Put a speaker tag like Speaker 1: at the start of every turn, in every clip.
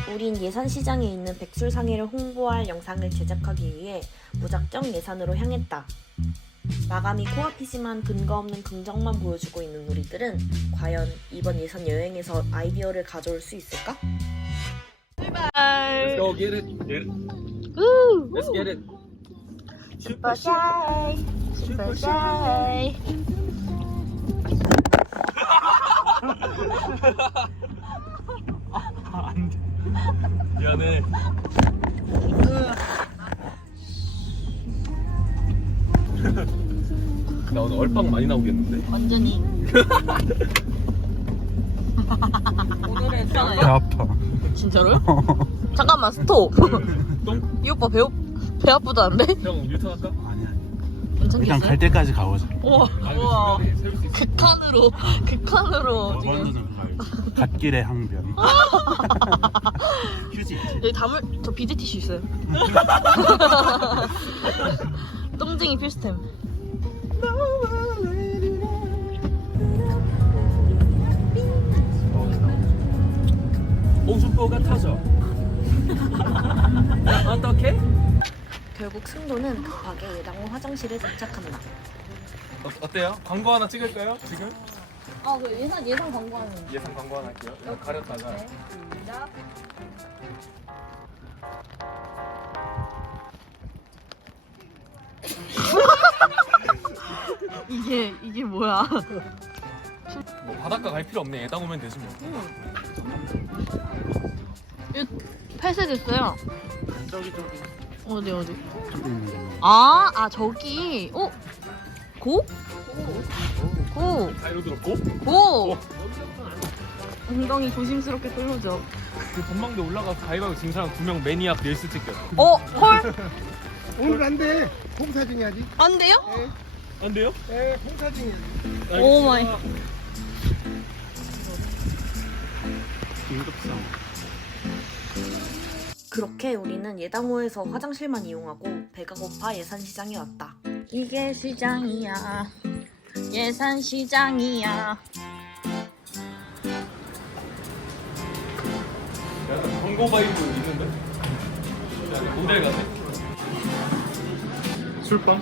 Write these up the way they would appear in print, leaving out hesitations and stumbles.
Speaker 1: 우린 예산시장에 있는 백술상회를 홍보할 영상을 제작하기 위해 무작정 예산으로 향했다. 마감이 코앞이지만 근거 없는 긍정만 보여주고 있는 우리들은 과연 이번 예산 여행에서 아이디어를 가져올 수 있을까?
Speaker 2: Let's go get it. Get it. Let's get it.
Speaker 1: Super shy, super shy.
Speaker 2: 안 돼. 미안해. 나 오늘 얼빵 많이 나오겠는데?
Speaker 1: 완전히. 오늘의
Speaker 3: 배 아파.
Speaker 1: 진짜로요? 잠깐만 스톱.
Speaker 2: 똥?
Speaker 1: 이 오빠 배 아프다는데?
Speaker 2: 형 유턴할까?
Speaker 3: 아니야.
Speaker 1: 괜찮겠어요?
Speaker 3: 일단 갈 때까지 가보자.
Speaker 1: 우와
Speaker 2: 아니,
Speaker 1: 우와
Speaker 2: 중간에 세울 수 있어.
Speaker 1: 극한으로 지금
Speaker 3: 먼저는 가야지. 갓길의 항변. 휴지 있지?
Speaker 1: 여기 저 비즈 티슈 있어요. 똥쟁이 필수템.
Speaker 2: 오줌보가 타죠. 어떻게?
Speaker 1: 결국 승도는 급하게 예당호 화장실에 도착한다.
Speaker 2: 어때요? 광고 하나 찍을까요? 지금?
Speaker 1: 그 예상 광고하는.
Speaker 2: 예상 광고 하나 할게요. 가렸다가.
Speaker 1: 네, 시작. 이게 뭐야?
Speaker 2: 뭐 바닷가 갈 필요 없네. 예당 오면 되지 뭐.
Speaker 1: 이거 폐쇄됐어요.
Speaker 3: 저기.
Speaker 1: 어디?
Speaker 3: 저기 있는 거.
Speaker 1: 저기. 고?
Speaker 2: 가위로 들었고.
Speaker 1: 고! 엉덩이 조심스럽게 끌어줘.
Speaker 2: 그 전망대 올라가서 가위바위보 진 사람 2명 매니악 릴스 찍겨.
Speaker 1: 헐?
Speaker 4: 오늘 안 돼. 봉사중 해야지.
Speaker 1: 안 돼요?
Speaker 2: 안 돼요?
Speaker 4: 네, 봉사중 해야지.
Speaker 1: 오 마이.
Speaker 3: 긴급상.
Speaker 1: 그렇게 우리는 예당호에서 화장실만 이용하고 배가 고파 예산시장에 왔다. 이게 시장이야. 예산시장이야.
Speaker 2: 약간 광고 바이브 있는데? 약간 모델 같아. 술빵?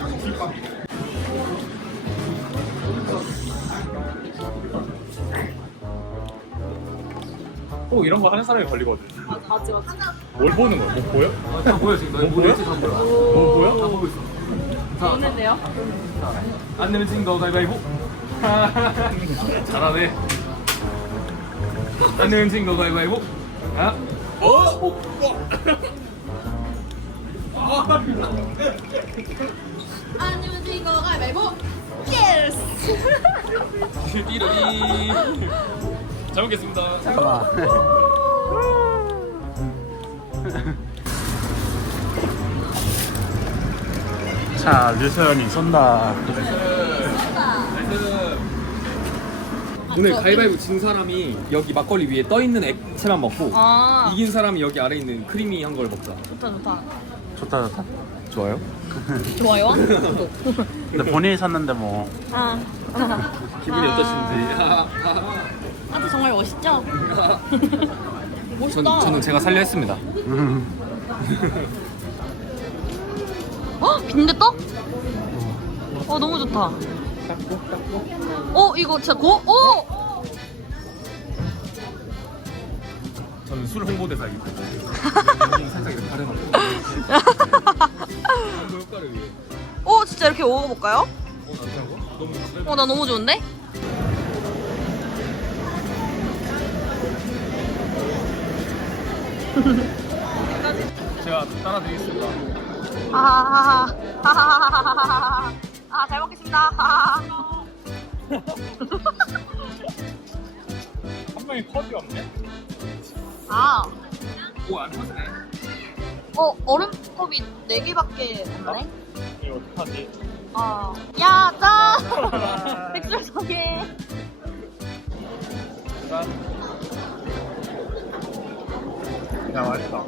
Speaker 2: 꼭 이런 거 하는 사람이 걸리거든.
Speaker 1: 다 찍었어.
Speaker 2: 뭘 보는 거야? 뭐 보여? 다 보여 지금. 뭐 보여? 다 보여. 뭐 보여? 다 보고 있어.
Speaker 1: 오는데요?
Speaker 2: 안 내면 진 거 가위바위보. 잘하네. 안 내면 진 거 가위바위보. 아?
Speaker 1: 안 내면 이거 가위바위보. 예스.
Speaker 2: 띠로리. 잘 먹겠습니다.
Speaker 3: 자, 류서연이 쏜다.
Speaker 2: 오늘 가위바위보 진 사람이 여기 막걸리 위에 떠 있는 액체만 먹고 이긴 사람이 여기 아래 있는 크리미한 걸 먹자.
Speaker 1: 좋다.
Speaker 3: 좋다.
Speaker 2: 좋아요?
Speaker 1: 좋아요?
Speaker 3: 근데 본인이 샀는데 뭐.
Speaker 2: 기분이 어떠신지?
Speaker 1: 아주 정말 멋있죠? 멋있다.
Speaker 2: 저는 제가 살려 했습니다.
Speaker 1: 빈대떡? 너무 좋다. 이거 진짜
Speaker 2: 저는 술 홍보대사이기 때문에 살짝 이렇게 가려놓고 광고 효과를 위해.
Speaker 1: 진짜 이렇게 먹어볼까요?
Speaker 2: 난다고?
Speaker 1: 나 너무 좋은데?
Speaker 2: 제가 따라드리겠습니다.
Speaker 1: 잘 먹겠습니다.
Speaker 2: 한 명이 컵이 없네? 오, 안 터지네.
Speaker 1: 얼음컵이 4개밖에 없네?
Speaker 2: 이거 어떡하지?
Speaker 1: 야, 짠! 백설 4개.
Speaker 2: 야, 맛있다.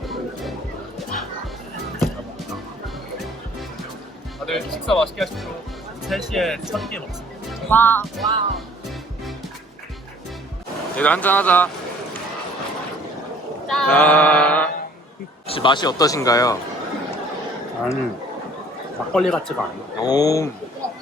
Speaker 2: 다들 식사 맛있게 하십시오. 3시에 1000개 먹습니다.
Speaker 1: 와우.
Speaker 2: 얘들 한잔하자.
Speaker 1: 짠.
Speaker 2: 혹시 맛이 어떠신가요?
Speaker 3: 아니 막걸리 같지가 않아.
Speaker 2: 오,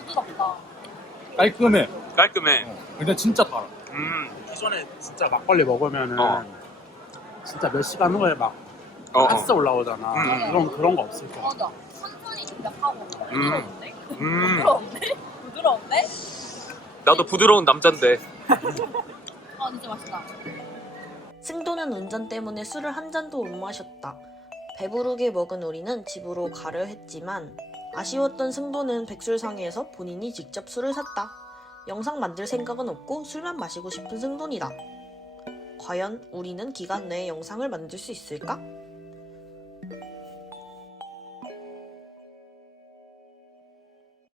Speaker 5: 깔끔해.
Speaker 2: 깔끔해.
Speaker 5: 근데 진짜 달아.
Speaker 3: 기존에 진짜 막걸리 먹으면은
Speaker 2: 어.
Speaker 3: 진짜 몇 시간 후에 막
Speaker 2: 어,
Speaker 3: 가스 올라오잖아. 이건 그런 거 없을 거야.
Speaker 6: 맞아. 탄산이 진짜 하고
Speaker 2: 음.
Speaker 6: 부드러운데?
Speaker 2: 음.
Speaker 6: 부드러운데? 부드러운데?
Speaker 2: 나도 부드러운 남잔데.
Speaker 6: 아 진짜 맛있다.
Speaker 1: 승도는 운전 때문에 술을 한 잔도 못 마셨다. 배부르게 먹은 우리는 집으로 가려 했지만 아쉬웠던 승도는 백술상에서 본인이 직접 술을 샀다. 영상 만들 생각은 없고 술만 마시고 싶은 승돈이다. 과연 우리는 기간 내에 영상을 만들 수 있을까?